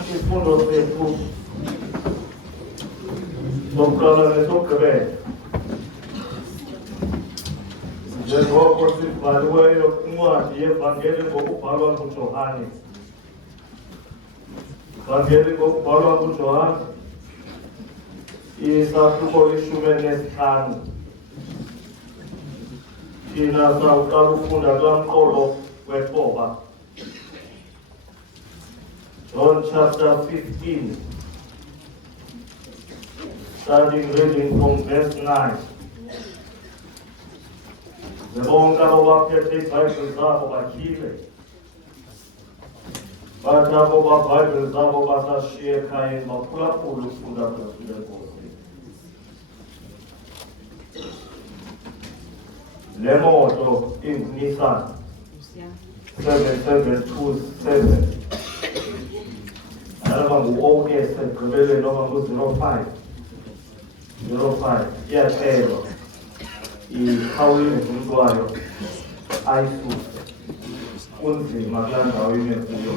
isifundo sethu sokuqala nesokugqibela njengoko sibhaliweyo kwincwadi yevangeli ngokubhalwa nguJohane. Ivangeli ngokubhalwa nguJohane, isahluko 15. Thina sawuqala ufunda kwamqolo wethoba. John chapter 15, starting reading from verse 9. Bonke abaphethe iBhayibhile zabo bakhile, bathi abo baBhayibhile zabo basashiye ekhayeni baphulaphula ukufunda kwezwi lenkosi. Le moto inguNissan 7727, alaba ngu-OS egqibeleni noma ngu-05 iyacelwa ikhawulile ngumntu wayo ayisuse kunzima kulaa ndawo ime kuyo.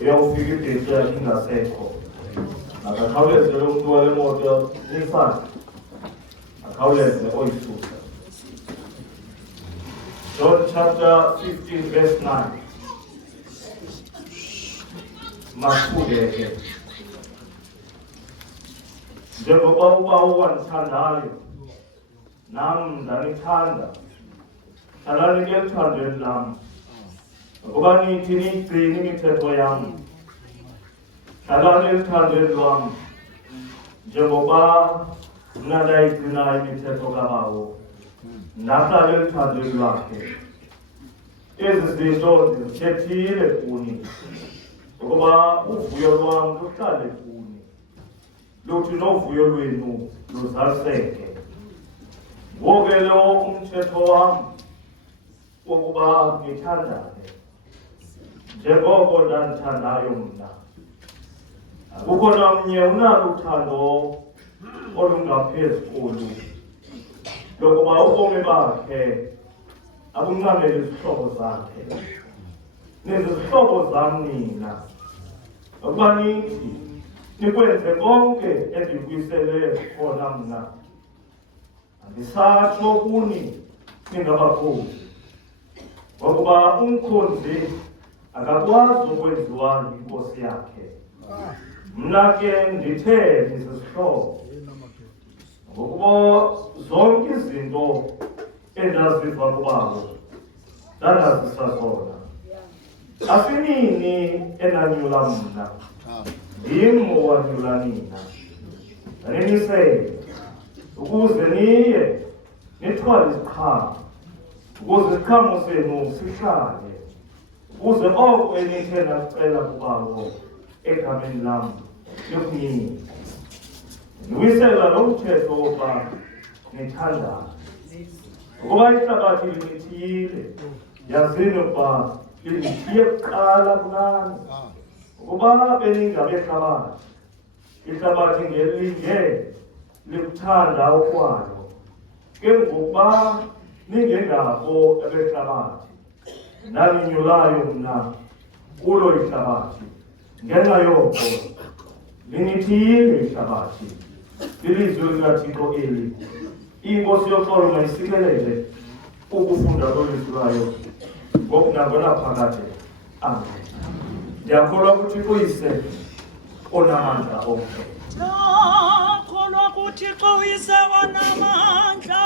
Iyawufika ibhesi yakhe ingasekho, akakhawuleze lo mntu wale moto Nissan, akhawuleze oyisusa. John chapter 15 verse 9. Masifunde ke. Njengoba ubawo wandithandayo, nam ndanithanda, hlalani ke eluthandweni lam, ngoba nithi niyigcine imithetho yam. Hlalani eluthandweni lwam, njengoba mna ndayigcinayo imithetho kaBawo, ndahlala eluthandweni lwakhe. Ezi zinto ndizithethile kuni, ngoba uvuyo lwam luhlale kuni, luthi novuyo lwenu luzaliseke. Ngoku lo umthetho wam wokuba nithandane njengoko ndanithandayo mna. Akukho namnye unalo uthando olungaphezu kolu lokuba ubomi bakhe abunqamele izihlobo zakhe. Nezihlobo zam nina, ukuba nithi nikwenze konke endikuyisele khona mna, andisatsho kuni ningabakhonzi, ngokuba umkhonzi akakwazi ukwenziwa yinkosi yakhe. Mna ke ndithe nizizihlobo, ngokuba zonke izinto endaziva kuBawo ndandazisa zona. Asinini enanyula mna, ndim owanyula nina. Ndaninisele ukuze niye nithwale iziqhamo, ukuze isiqhamo senu sihlale, ukuze oko enithe nacela kuBawo egameni lam likunini. Ndiwisela lo mthetho wokuba nithandane. Ngokuba ihlabathi linithiyile, yazini ukuba linithiye kuqala kunani. Ukuba beningabehlabathi, ihlabathi ngelinge likuthanda okwayo, ke ngokuba ningengabo abehlabathi, ndaninyulayo mna kulo ihlabathi. Ngenxa yoko linithiyile ihlabathi. Ilizwi likaThixo eli. Inkosi yoxolo mayisikelele ukufunda kolizwi lwayo ngoku nangona phakade. Amen. Ndiyakholwa kuThixo uyise onamandla onke. Ndiyakholwa kuThixo uyise onamandla.